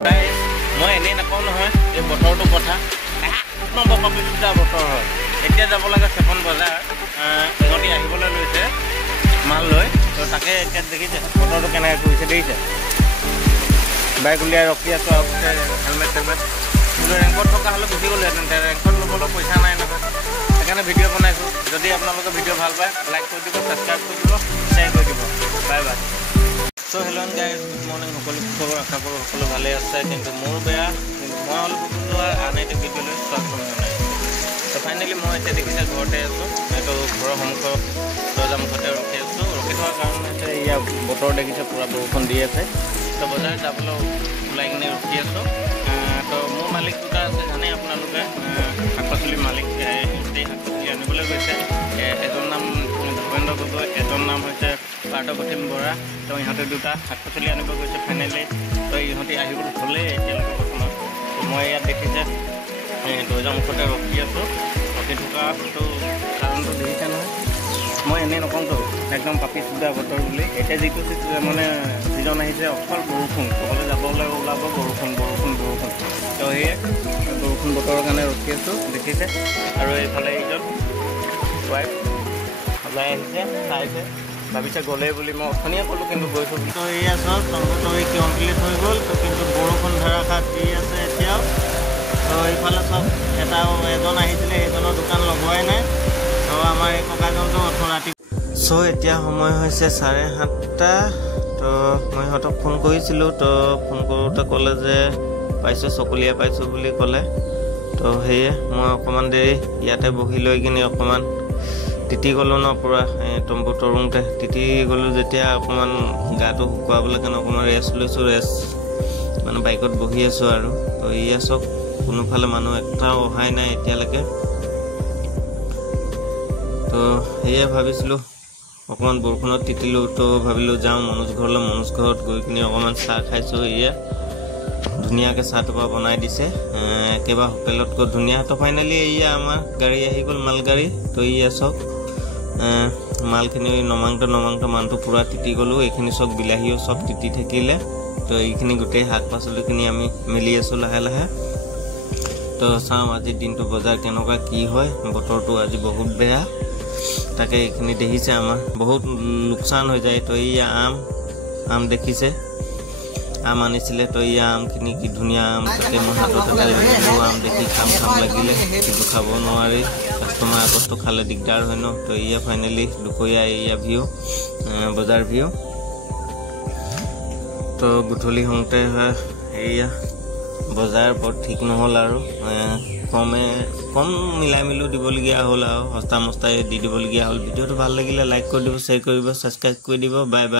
মই এনেই নাপাওঁ নহয় এই বতৰটো কথা নম্বৰ পবিত্ৰ বতৰ হয় এতিয়া যাব লাগে চেপন বজাৰ ইহঁতি আহিবলৈ লৈছে মাল লৈ তো তাকে এতিয়া দেখিছে বতৰটো কেনেকৈ কৰিছে দেখিছে বাইক উলিয়াই ৰখি আছোঁ আৰু হেলমেট চেলমেট কিন্তু ৰেংকত থকা হ'লে গুচি গ'লোহেঁতেন ৰেংকত ল'বলৈ পইচা নাই নহয় সেইকাৰণে ভিডিঅ' বনাইছোঁ যদি আপোনালোকে ভিডিঅ' ভাল পায় লাইক কৰি দিব ছাবস্ক্ৰাইব কৰি দিব শ্বেয়াৰ কৰি দিব bye bye So hello guys, good morning. সকলো খবৰ আশা কৰোঁ সকলো ভালে আছে কিন্তু মোৰ বেয়া মই অলপ আনাইতে ভিডিঅ'লৈ স্বাগতম জনাইছোঁ তো ফাইনেলি মই এতিয়া দেখিছে ঘৰতে আছোঁ এইটো ঘৰৰ সন্মুখৰ দৰ্জা মুখতে ৰখি আছোঁ ৰখি থকাৰ কাৰণ হৈছে ইয়াৰ বতৰ দেখিছে পূৰা বৰষুণ দি আছে তো বজাৰ যাবলৈ ওলাই কিনে ৰখি আছোঁ তো মোৰ মালিক দুটা আছে জানেই আপোনালোকে শাক পাচলিৰ মালিক গোটেই শাক পাচলি আনিবলৈ গৈছে এজন নাম ভৱেন্দ্ৰ গগৈ এজন নাম হৈছে পাৰ্থপ্ৰতিম বৰা তো ইহঁতে দুটা শাক পাচলি আনিব গৈছে ফাইনেলি তো ইহঁতি আহিবলৈ হ'লেই এতিয়ালৈকে বৰ্তমান মই ইয়াত দেখিছে দৰ্জা মুখতে ৰখি আছোঁ ৰখি থকাটো কাৰণটো দেখিছে নহয় মই এনেই নকওঁতো একদম পাপি চুদা বতৰ বুলি এতিয়া যিটো মানে ছিজন আহিছে অকল বৰষুণ ক'বলৈ যাবলৈ ওলাব বৰষুণ বৰষুণ বৰষুণ তো সেয়ে বৰষুণ বতৰৰ কাৰণে ৰখি আছোঁ দেখিছে আৰু এইফালে এইজন ৱাইফ ওলাই আহিছে চাইছে ভাবিছে গ'লে বুলি মই অথনিয়ে ক'লোঁ কিন্তু গৈছোঁ বুলি তো এয়া চব টমটৰি কমপ্লিট হৈ গ'ল তো কিন্তু বৰষুণ ধাৰাসাৰ দি আছে এতিয়াও তো এইফালে চব এজন আহিছিলে সেইজনৰ দোকান লগোৱাই নাই তো আমাৰ এই ককাজনটো ৰাতি এতিয়া সময় হৈছে 7:30 তো মই সিহঁতক ফোন কৰিছিলোঁ তো ফোন কৰোঁতে ক'লে যে পাইছোঁ চকলীয়া পাইছোঁ বুলি ক'লে তো সেয়ে মই অকণমান দেৰি ইয়াতে বহি লৈ কিনে অকণমান তিতি গ'লোঁ ন পূৰা তম্বু তৰুঙতে তিতি গ'লোঁ যেতিয়া অকণমান গাটো শুকুৱাবলৈ কাৰণে অকণমান ৰেষ্ট লৈছোঁ ৰেষ্ট মানে বাইকত বহি আছোঁ আৰু তো এয়া চব কোনোফালে মানুহ এটাও অহাই নাই এতিয়ালৈকে তো সেয়ে ভাবিছিলোঁ অকণমান বৰষুণত তিতিলোঁ তো ভাবিলোঁ যাওঁ মনোজ ঘৰলৈ মনোজ ঘৰত গৈ কিনে অকণমান চাহ খাইছোঁ এয়া ধুনীয়াকৈ চাহটোপা বনাই দিছে একেবাৰে হোটেলতকৈ ধুনীয়া তো ফাইনেলি এয়া আমাৰ গাড়ী আহি গ'ল মালগাড়ী তো এয়া চব মালখিনি নমাংতে মানুহটো পূৰা তিতি গ'লোঁ এইখিনি চব বিলাহীও চব তিতি থাকিলে তো এইখিনি গোটেই শাক পাচলিখিনি আমি মেলি আছোঁ লাহে লাহে তো চাওঁ আজিৰ দিনটো বজাৰ কেনেকুৱা কি হয় বতৰটো আজি বহুত বেয়া তাকে এইখিনি দেখিছে আমাৰ বহুত লোকচান হৈ যায় তো এয়া আম দেখিছে আম আনিছিলে তো এয়া আমখিনি কি ধুনীয়া আম তাতে মই হাতত এটা আম দেখি খাম লাগিলে কিন্তু খাব নোৱাৰি কাষ্টমাৰ আগততো খালে দিগদাৰ হয় ন তো এয়া ফাইনেলি দুপৰীয়া এয়া ভিউ বজাৰ ভিউ তো গধূলি হওঁতে এয়া বজাৰ বৰ ঠিক নহ'ল আৰু কম মিলাই মিলিও দিবলগীয়া হ'ল আৰু সস্তা মস্তাই দি দিবলগীয়া হ'ল ভিডিঅ'টো ভাল লাগিলে লাইক কৰি দিব শ্বেয়াৰ কৰিব ছাবস্ক্ৰাইব কৰি দিব বাই বাই